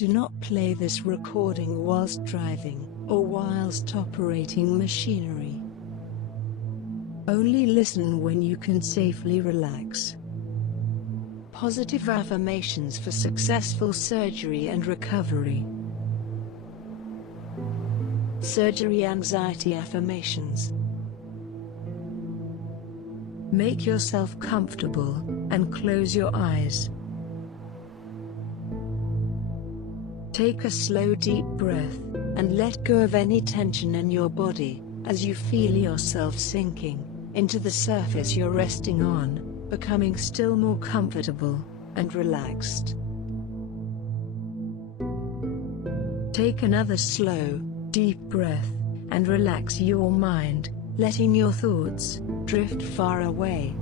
Do not play this recording whilst driving, or whilst operating machinery. Only listen when you can safely relax. Positive affirmations for successful surgery and recovery. Surgery anxiety affirmations. Make yourself comfortable, and close your eyes. Take a slow deep breath, and let go of any tension in your body, as you feel yourself sinking into the surface you're resting on, becoming still more comfortable and relaxed. Take another slow, deep breath, and relax your mind, letting your thoughts drift far away.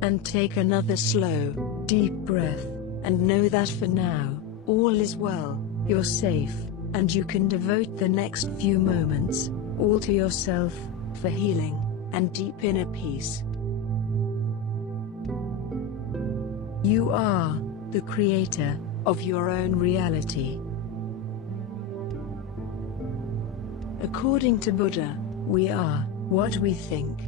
And take another slow, deep breath, and know that for now, all is well, you're safe, and you can devote the next few moments all to yourself, for healing and deep inner peace. You are the creator of your own reality. According to Buddha, we are what we think.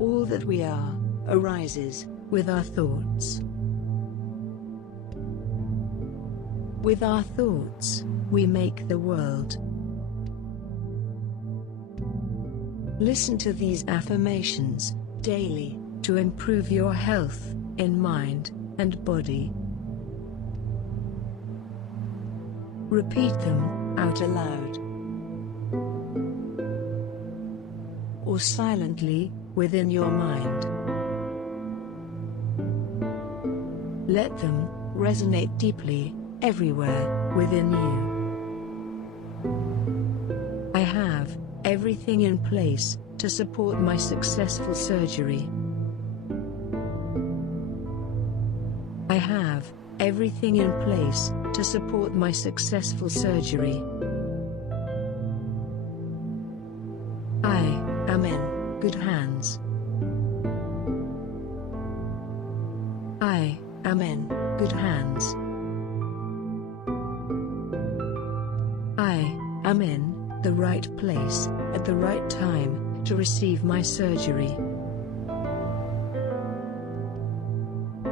All that we are arises with our thoughts. With our thoughts, we make the world. Listen to these affirmations daily to improve your health in mind and body. Repeat them out aloud or silently within your mind. Let them resonate deeply everywhere within you. I have everything in place to support my successful surgery. I have everything in place to support my successful surgery. I am in good hands. I am in good hands. I am in the right place at the right time to receive my surgery.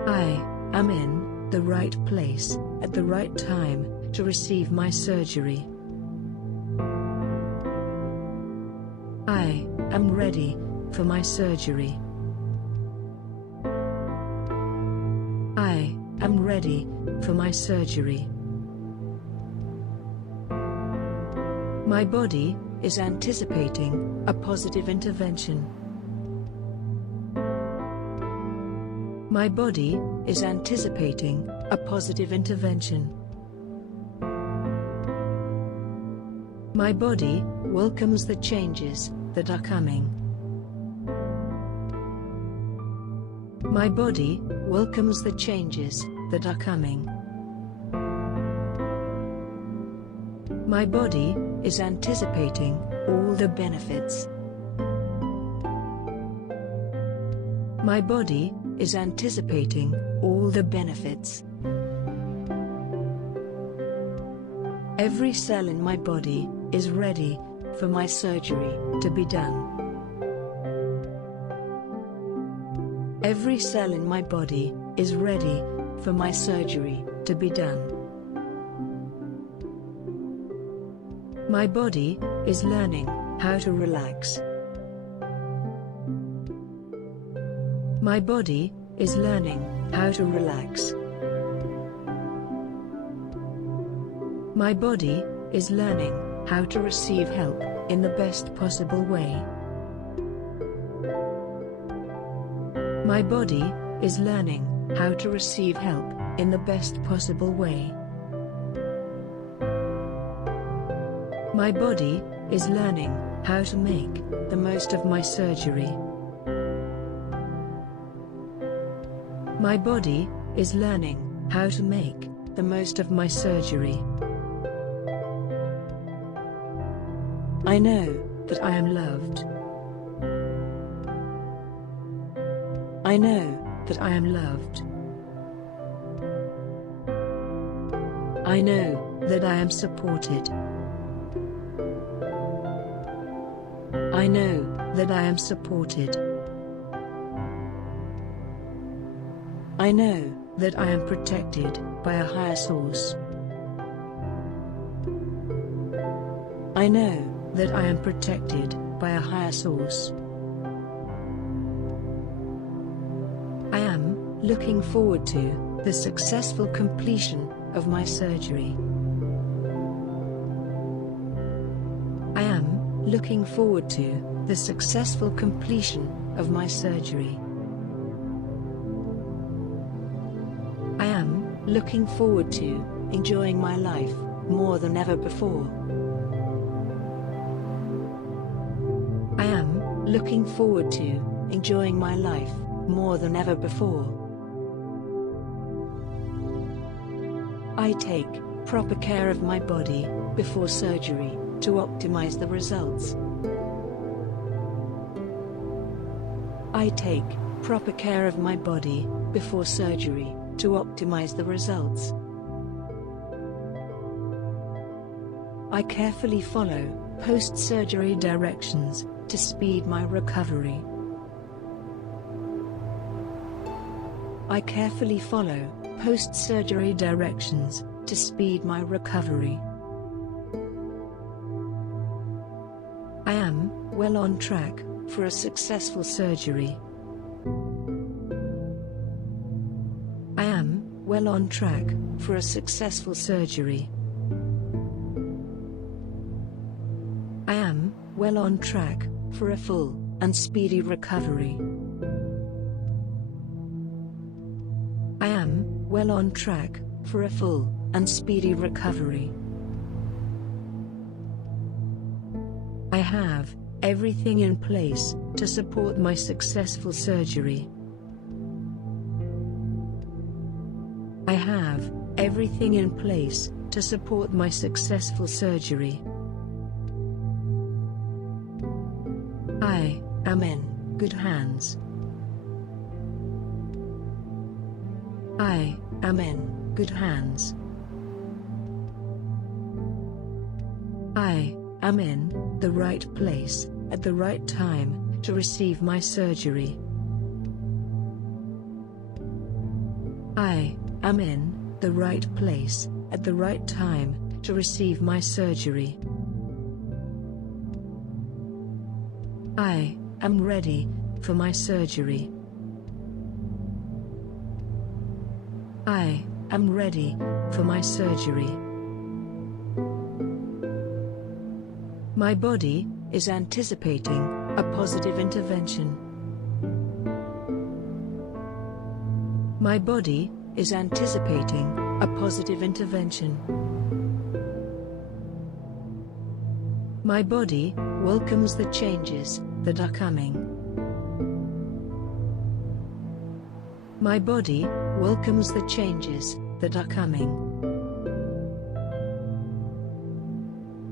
I am in the right place at the right time to receive my surgery. I am ready for my surgery. I am ready for my surgery. My body is anticipating a positive intervention. My body is anticipating a positive intervention. My body welcomes the changes that are coming. My body welcomes the changes that are coming. My body is anticipating all the benefits. My body is anticipating all the benefits. Every cell in my body is ready for my surgery to be done. Every cell in my body is ready for my surgery to be done. My body is learning how to relax. My body is learning how to relax. My body is learning how to receive help in the best possible way. My body is learning how to receive help in the best possible way. My body is learning how to make the most of my surgery. My body is learning how to make the most of my surgery. I know that I am loved. I know that I am loved. I know that I am supported. I know that I am supported. I know that I am protected by a higher source. I know that I am protected by a higher source. I am looking forward to the successful completion of my surgery. I am looking forward to the successful completion of my surgery. I am looking forward to enjoying my life more than ever before. I am looking forward to enjoying my life more than ever before. I take proper care of my body before surgery to optimize the results. I take proper care of my body before surgery to optimize the results. I carefully follow post-surgery directions to speed my recovery. I carefully follow post-surgery directions to speed my recovery. I am well on track for a successful surgery. I am well on track for a successful surgery. I am well on track for a full and speedy recovery. I am well on track for a full and speedy recovery. I have everything in place to support my successful surgery. I have everything in place to support my successful surgery. I am in good hands. I am in good hands. I am in the right place at the right time to receive my surgery. I am in the right place at the right time to receive my surgery. I am ready for my surgery. I am ready for my surgery. My body is anticipating a positive intervention. My body is anticipating a positive intervention. My body welcomes the changes that are coming. My body welcomes the changes that are coming.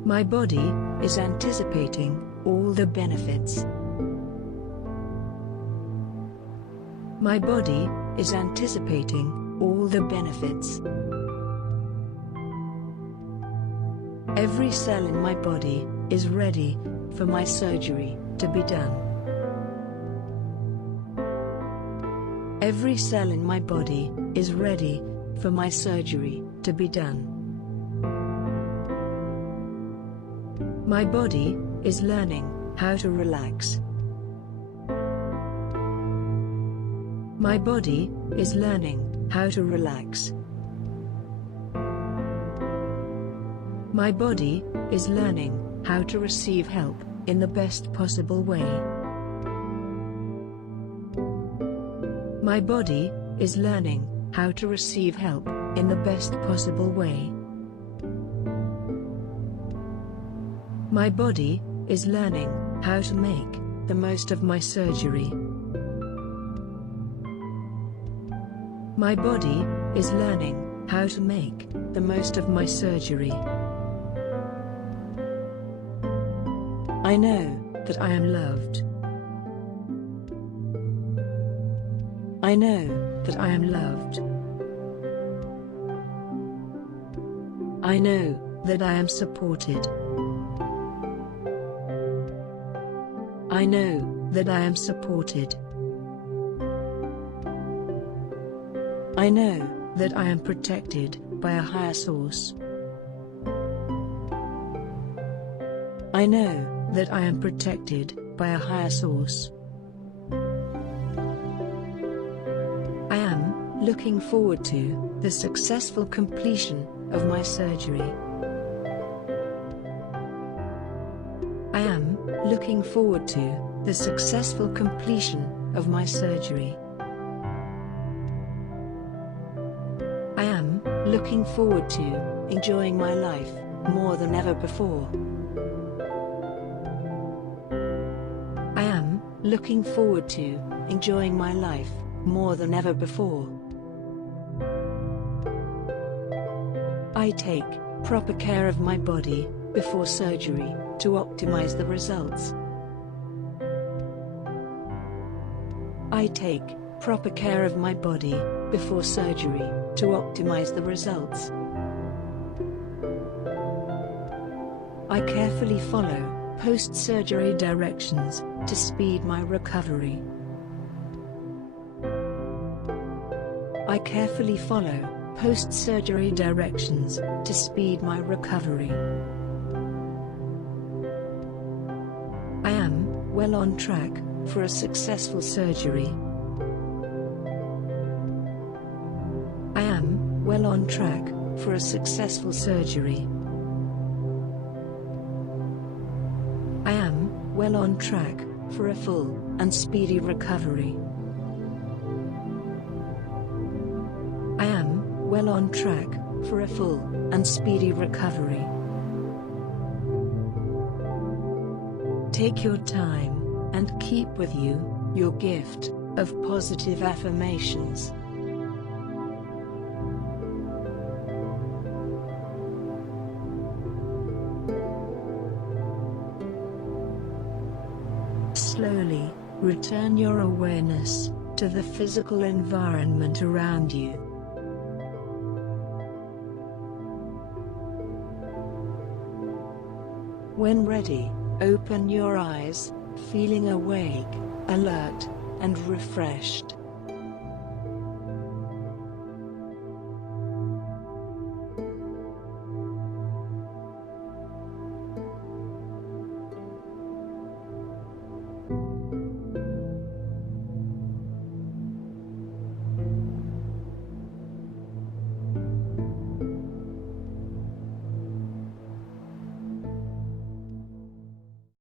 My body is anticipating all the benefits. My body is anticipating all the benefits. Every cell in my body is ready for my surgery to be done. Every cell in my body is ready for my surgery to be done. My body is learning how to relax. My body is learning how to relax. My body is learning how to receive help in the best possible way. My body is learning how to receive help in the best possible way. My body is learning how to make the most of my surgery. My body is learning how to make the most of my surgery. I know that I am loved. I know that I am loved. I know that I am supported. I know that I am supported. I know that I am protected by a higher source. I know that I am protected by a higher source. I am looking forward to the successful completion of my surgery. I am looking forward to the successful completion of my surgery. I am looking forward to enjoying my life more than ever before. I am looking forward to enjoying my life more than ever before. I take proper care of my body before surgery to optimize the results. I take proper care of my body before surgery to optimize the results. I carefully follow post-surgery directions to speed my recovery. I carefully follow post-surgery directions to speed my recovery. I am well on track for a successful surgery. I am well on track for a successful surgery. I am well on track for a full and speedy recovery. I am well on track for a full and speedy recovery. Take your time and keep with you your gift of positive affirmations. Slowly return your awareness to the physical environment around you. When ready, open your eyes, feeling awake, alert, and refreshed.